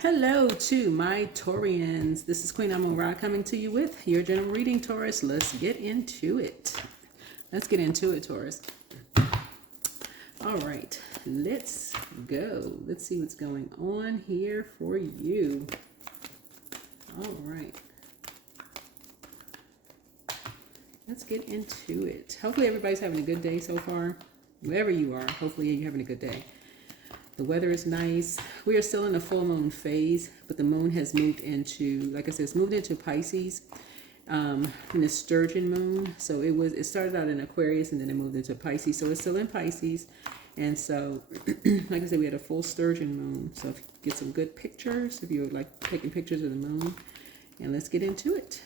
Hello to my Taurians. This is Queen Amun Ra coming to you with your general reading, Taurus. Let's get into it. Let's get into it, Taurus. All right, let's go. Let's see what's going on here for you. All right. Let's get into it. Hopefully everybody's having a good day so far. Wherever you are, hopefully you're having a good day. The weather is nice. We are still in a full moon phase, but the moon has moved into, like I said, it's moved into Pisces, in the sturgeon moon. So it started out in Aquarius and then it moved into Pisces. So it's still in Pisces. And so, like I said, we had a full sturgeon moon. So if you get some good pictures, if you like taking pictures of the moon, and let's get into it.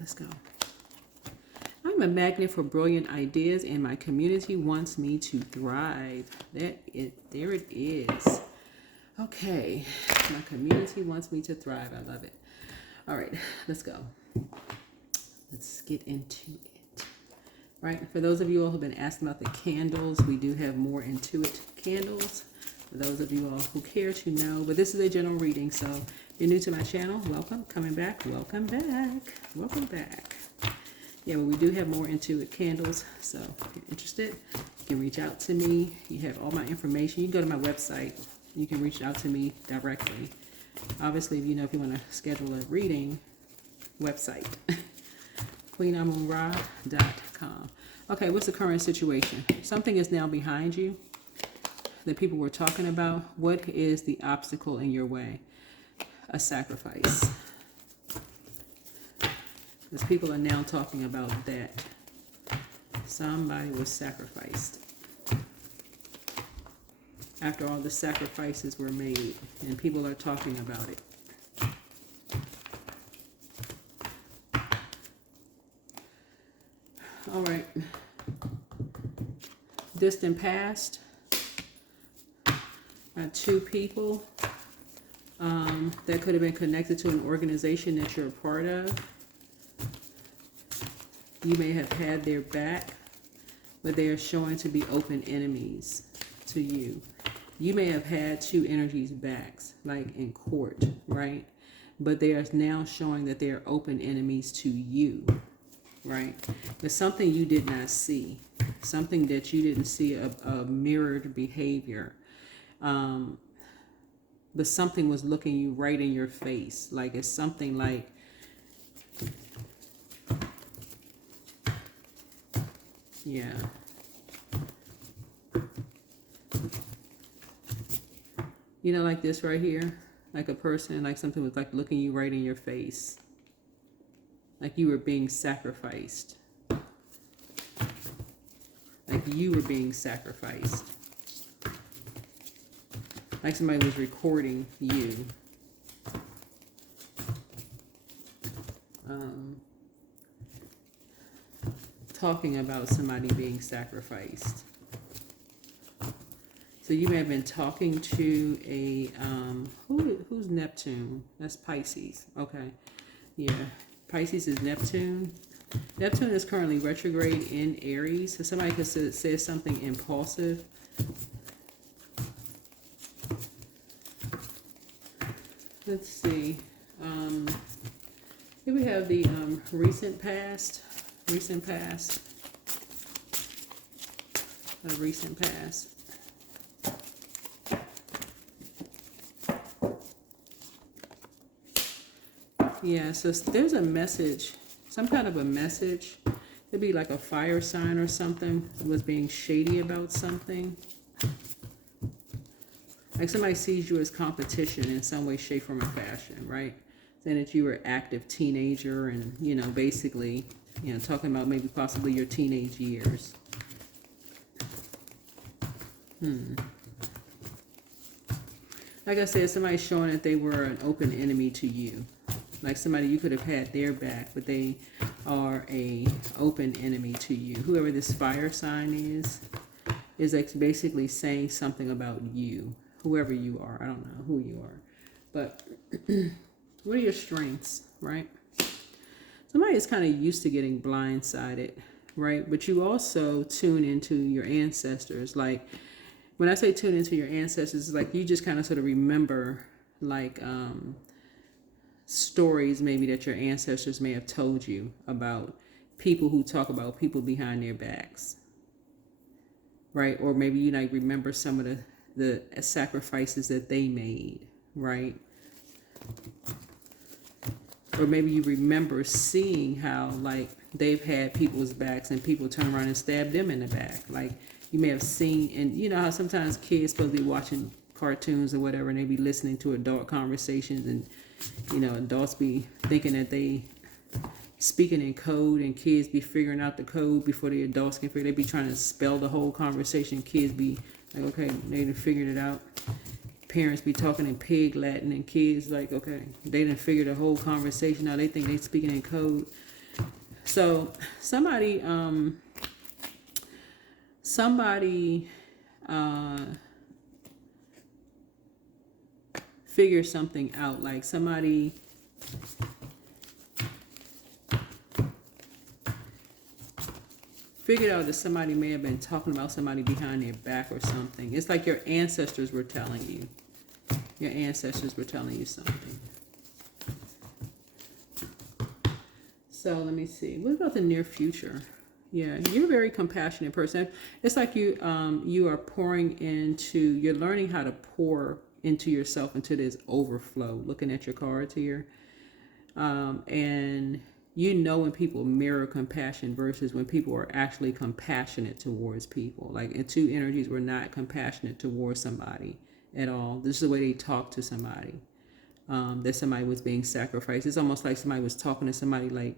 Let's go. I'm a magnet for brilliant ideas and my community wants me to thrive. There it is. Okay. My community wants me to thrive. I love it. All right, let's go. Let's get into it. Right. For those of you all who've been asking about the candles, we do have more Intuit candles. For those of you all who care to know, but this is a general reading, so if you're new to my channel, welcome. Coming back, welcome back. Welcome back. Yeah, but we do have more Intuit candles, so if you're interested, you can reach out to me. You have all my information. You can go to my website. You can reach out to me directly. Obviously, if you want to schedule a reading, website, queenamunra.com. Okay, what's the current situation? Something is now behind you that people were talking about. What is the obstacle in your way? A sacrifice. Because people are now talking about that. Somebody was sacrificed. After all the sacrifices were made, and people are talking about it. All right. Distant past. Two people that could have been connected to an organization that you're a part of. You may have had their back, but they are showing to be open enemies to you. You may have had two energies' backs, like in court, right? But they are now showing that they are open enemies to you, right? But something you did not see, something that you didn't see, a mirrored behavior. But something was looking you right in your face. Like it's something like, yeah. Like this right here. Like a person, like something was like looking you right in your face. Like you were being sacrificed. Like you were being sacrificed. Like somebody was recording you. Talking about somebody being sacrificed. So you may have been talking to a, who's Neptune? That's Pisces. Okay. Yeah. Pisces is Neptune. Neptune is currently retrograde in Aries. So somebody could say something impulsive. Let's see. Here we have the recent past. Recent past. A recent past. Yeah, so there's a message, some kind of a message. It'd be like a fire sign or something. Was being shady about something. Like somebody sees you as competition in some way, shape, form, or fashion, right? Saying that you were an active teenager and, basically, talking about maybe possibly your teenage years. Like I said, somebody's showing that they were an open enemy to you. Like somebody you could have had their back, but they are a open enemy to you. Whoever this fire sign is like basically saying something about you. whoever you are. I don't know who you are. But what are your strengths, right? Somebody is kind of used to getting blindsided, right? But you also tune into your ancestors. Like, when I say tune into your ancestors, it's like you just kind of sort of remember, like, stories maybe that your ancestors may have told you about people who talk about people behind their backs, right? Or maybe you like remember some of the sacrifices that they made, right? Or maybe you remember seeing how like they've had people's backs and people turn around and stab them in the back. Like you may have seen, and you know how sometimes kids supposed to be watching cartoons or whatever, and they be listening to adult conversations, and you know adults be thinking that they speaking in code, and kids be figuring out the code before the adults can figure. They be trying to spell the whole conversation. Kids be like, okay, they done figured it out. Parents be talking in pig Latin, and kids like, okay, they didn't figure the whole conversation out. They think they speaking in code. So somebody figure something out. Like somebody figured out that somebody may have been talking about somebody behind their back or something. It's like your ancestors were telling you. Your ancestors were telling you something. So let me see. What about the near future? Yeah, you're a very compassionate person. It's like you are pouring into, you're learning how to pour into yourself, into this overflow. Looking at your cards here. And you know when people mirror compassion versus when people are actually compassionate towards people. Like in two energies were not compassionate towards somebody at all. This is the way they talk to somebody. That somebody was being sacrificed. It's almost like somebody was talking to somebody like,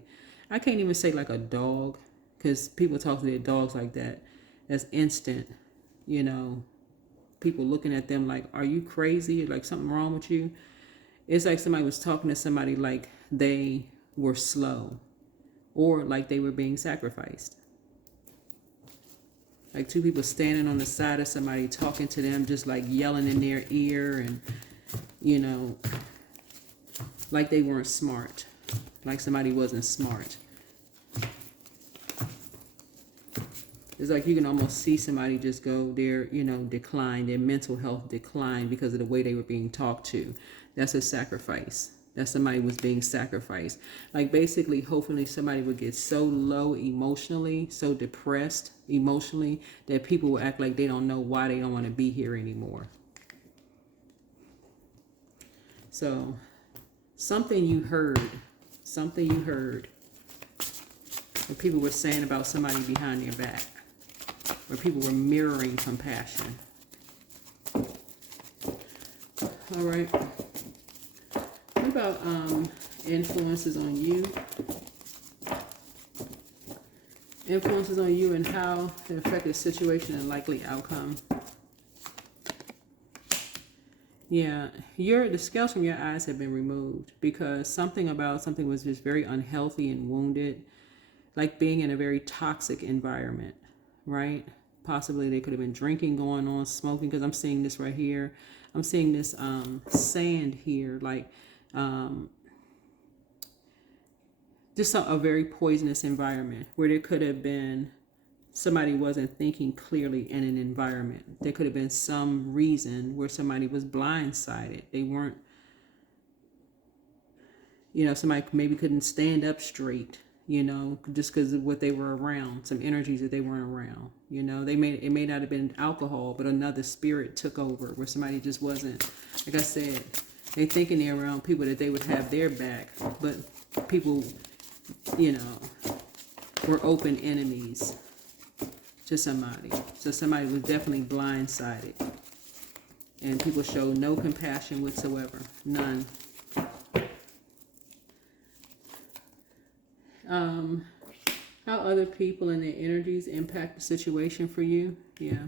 I can't even say like a dog, because people talk to their dogs like that. That's instant, you know, people looking at them like, are you crazy? Like something wrong with you? It's like somebody was talking to somebody like they were slow or like they were being sacrificed. Like two people standing on the side of somebody talking to them, just like yelling in their ear, and, you know, like they weren't smart, like somebody wasn't smart. It's like you can almost see somebody just go their, you know, decline, their mental health decline because of the way they were being talked to. That's a sacrifice. That somebody was being sacrificed. Like basically, hopefully somebody would get so low emotionally, so depressed emotionally, that people will act like they don't know why they don't want to be here anymore. So something you heard, what people were saying about somebody behind their back, where people were mirroring compassion. All right. What about influences on you? Influences on you and how it affected situation and likely outcome. Yeah, the scales from your eyes have been removed because something was just very unhealthy and wounded, like being in a very toxic environment, right? Possibly they could have been drinking going on, smoking, because I'm seeing this right here. I'm seeing this sand here, like just a very poisonous environment where there could have been somebody wasn't thinking clearly in an environment. There could have been some reason where somebody was blindsided. They weren't, you know, somebody maybe couldn't stand up straight, you know, just because of what they were around, some energies that they weren't around. You know, it may not have been alcohol, but another spirit took over where somebody just wasn't, like I said, they thinking they're around people that they would have their back, but people, you know, were open enemies to somebody. So somebody was definitely blindsided. And people showed no compassion whatsoever. None. How other people and their energies impact the situation for you. Yeah.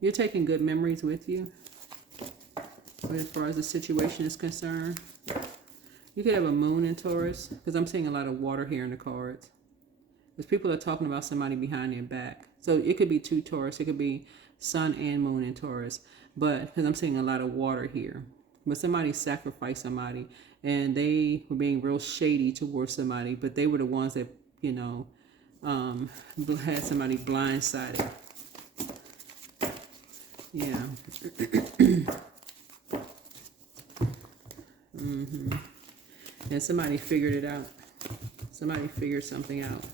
You're taking good memories with you. But as far as the situation is concerned, you could have a moon in Taurus, because I'm seeing a lot of water here in the cards. Because people are talking about somebody behind their back. So it could be two Taurus. It could be Sun and moon in Taurus. But because I'm seeing a lot of water here. But somebody sacrificed somebody, and they were being real shady towards somebody, but they were the ones that, you know, had somebody blindsided. Yeah. And somebody figured it out. Somebody figured something out.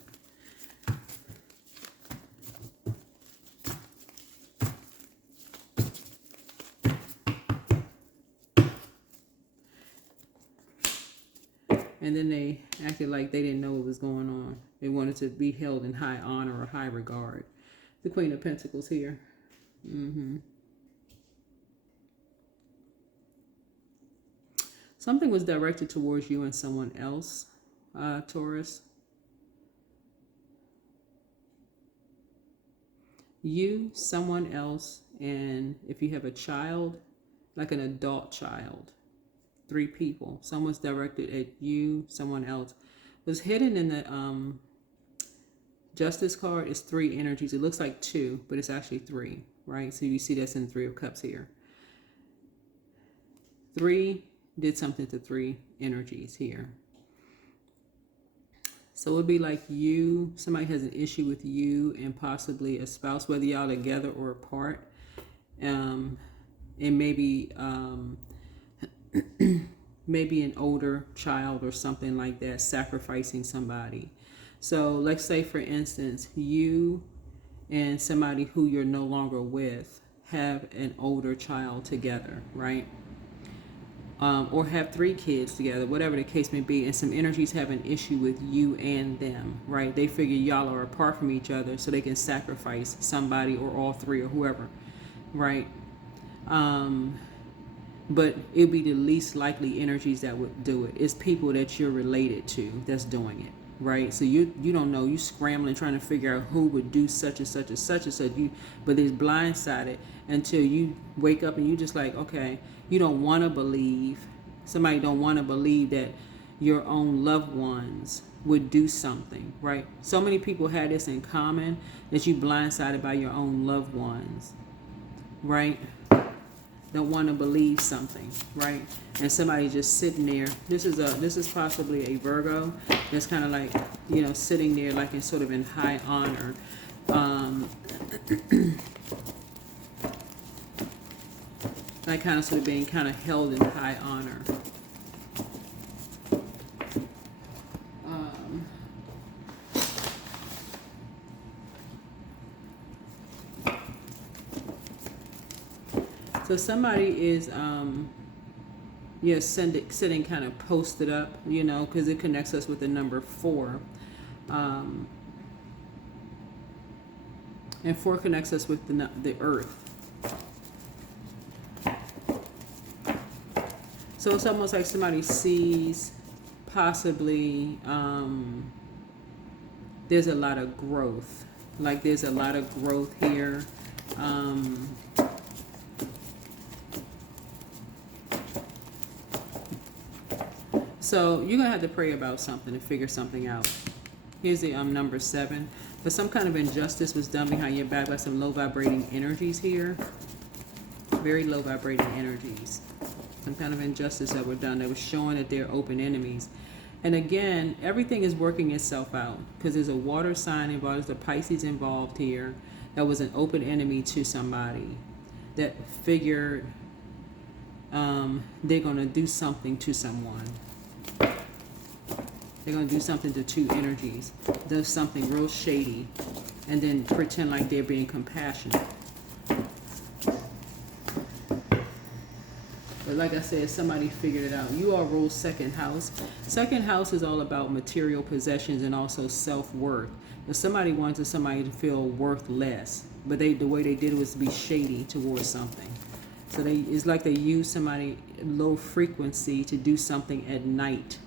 And then they acted like they didn't know what was going on. They wanted to be held in high honor or high regard. The Queen of Pentacles here. Something was directed towards you and someone else, Taurus. You, someone else, and if you have a child, like an adult child, 3 people. Someone's directed at you, someone else. Was hidden in the Justice card is 3 energies. It looks like 2, but it's actually 3, right? So you see that's in 3 of Cups here. 3 did something to 3 energies here. So it would be like you, somebody has an issue with you and possibly a spouse, whether y'all together or apart. And maybe maybe an older child or something like that, sacrificing somebody. So let's say, for instance, you and somebody who you're no longer with have an older child together, right? Or have 3 kids together, whatever the case may be, and some energies have an issue with you and them, right? They figure y'all are apart from each other so they can sacrifice somebody or all 3 or whoever, right? But it'd be the least likely energies that would do it. It's people that you're related to that's doing it, right? So you don't know. You scrambling trying to figure out who would do such and such and such and such. But it's blindsided until you wake up and you just like, okay, you don't want to believe. Somebody don't want to believe that your own loved ones would do something, right? So many people had this in common, that you blindsided by your own loved ones, right? Don't want to believe something, right? And somebody just sitting there. This is possibly a Virgo that's kind of like, you know, sitting there like in sort of in high honor. Like kind of sort of being kind of held in high honor. So somebody is, sitting kind of posted up, you know, because it connects us with the number 4. And 4 connects us with the earth. So it's almost like somebody sees possibly there's a lot of growth. Like there's a lot of growth here. So you're going to have to pray about something to figure something out. Here's the number 7. But some kind of injustice was done behind your back by some low vibrating energies here. Very low vibrating energies. Some kind of injustice that were done that was showing that they're open enemies. And again, everything is working itself out because there's a water sign involved. There's a Pisces involved here that was an open enemy to somebody that figured they're going to do something to someone. They're going to do something to 2 energies, does something real shady, and then pretend like they're being compassionate. But like I said, somebody figured it out. You all rule 2nd house. 2nd house is all about material possessions and also self-worth. If somebody wanted somebody to feel worth less, but the way they did it was to be shady towards something. So it's like they used somebody low frequency to do something at night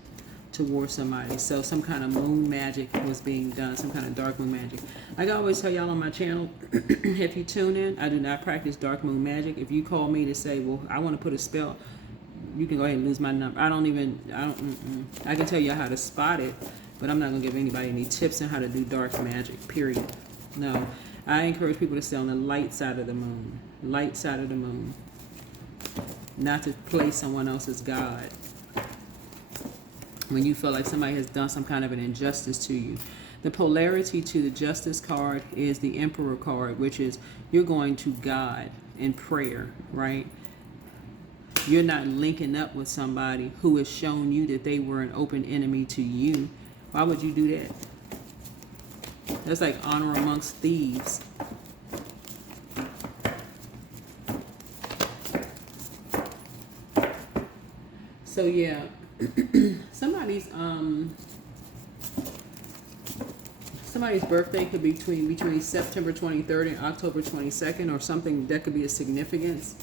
towards somebody. So some kind of moon magic was being done, some kind of dark moon magic. Like I always tell y'all on my channel, if you tune in, I do not practice dark moon magic. If you call me to say, well, I want to put a spell, you can go ahead and lose my number. I can tell you how to spot it, but I'm not going to give anybody any tips on how to do dark magic, period. No. I encourage people to stay on the light side of the moon. Light side of the moon. Not to play someone else's God. When you feel like somebody has done some kind of an injustice to you. The polarity to the Justice card is the Emperor card, which is you're going to God in prayer, right? You're not linking up with somebody who has shown you that they were an open enemy to you. Why would you do that? That's like honor amongst thieves. So yeah, somebody's birthday could be between September 23rd and October 22nd, or something that could be a significance.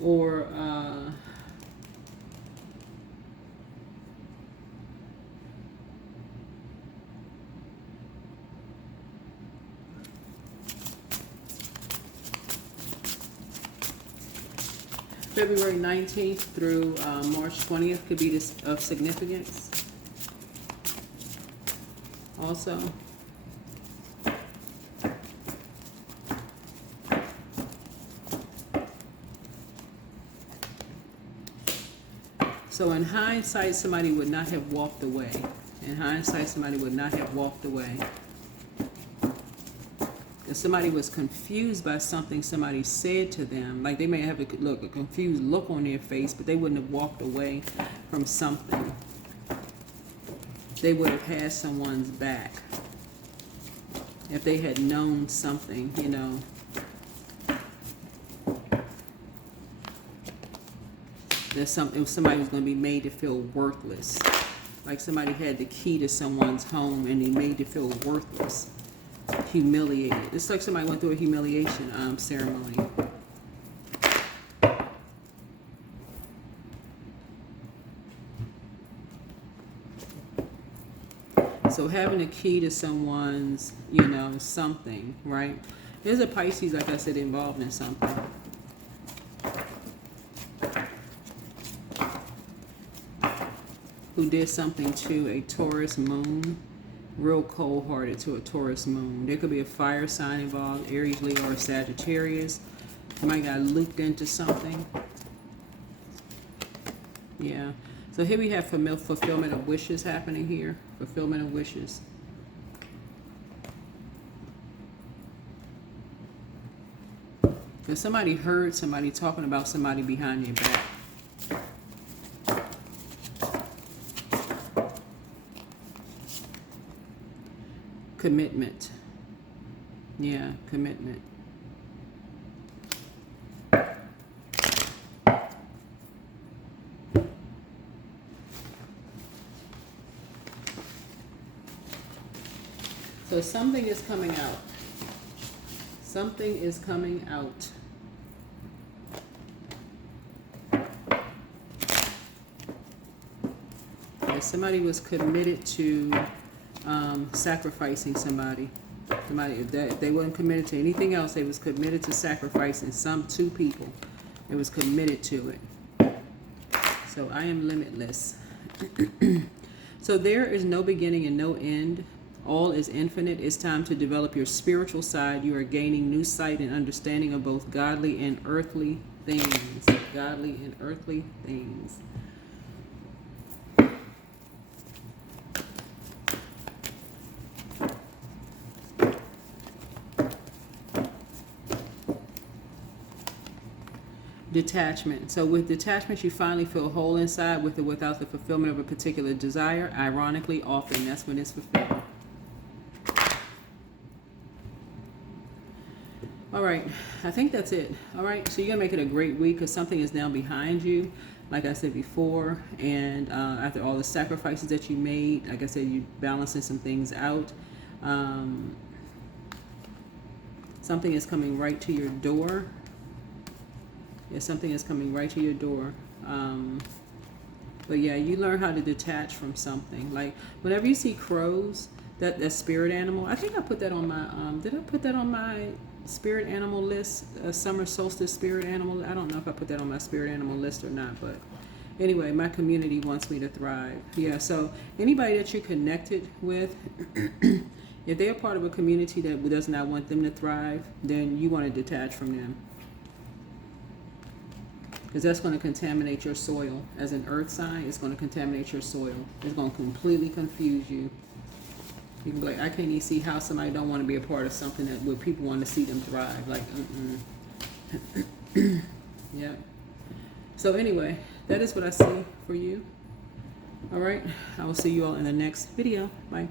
Or February 19th through March 20th could be this of significance. Also. So in hindsight, somebody would not have walked away. In hindsight, somebody would not have walked away. If somebody was confused by something somebody said to them, like they may have a confused look on their face, but they wouldn't have walked away from something. They would have had someone's back. If they had known something, you know. If somebody was going to be made to feel worthless. Like somebody had the key to someone's home and they made to feel worthless. Humiliated. It's like somebody went through a humiliation ceremony. So having a key to someone's, you know, something, right? There's a Pisces, like I said, involved in something. Who did something to a Taurus moon. Real cold-hearted to a Taurus moon. There could be a fire sign involved, Aries, Leo, or Sagittarius. Somebody got looped into something. Yeah. So here we have fulfillment of wishes happening here. Fulfillment of wishes. Because somebody heard somebody talking about somebody behind their back. Commitment. Yeah, commitment. So something is coming out. Something is coming out. Yeah, somebody was committed to sacrificing somebody. If they weren't committed to anything else, they was committed to sacrificing two people. They was committed to it. So I am limitless. So there is no beginning and no end. All is infinite. It's time to develop your spiritual side. You are gaining new sight and understanding of both godly and earthly things. Godly and earthly things. Detachment. So with detachment, you finally feel whole inside with or without the fulfillment of a particular desire. Ironically, often that's when it's fulfilled. All right, I think that's it. All right, so you're gonna make it a great week because something is now behind you, like I said before, and after all the sacrifices that you made, like I said, you're balancing some things out. Something is coming right to your door. Yeah, something is coming right to your door. But yeah, you learn how to detach from something. Like whenever you see crows, that spirit animal. I think I put that on my. Did I put that on my spirit animal list? Summer solstice spirit animal. I don't know if I put that on my spirit animal list or not. But Anyway, my community wants me to thrive. Yeah, so anybody that you're connected with, if they're part of a community that does not want them to thrive, then you want to detach from them. Because that's going to contaminate your soil. As an earth sign, it's going to contaminate your soil. It's going to completely confuse you. You can be like, I can't even see how somebody don't want to be a part of something that where people want to see them thrive. Like, yeah. So anyway, that is what I see for you. All right. I will see you all in the next video. Bye.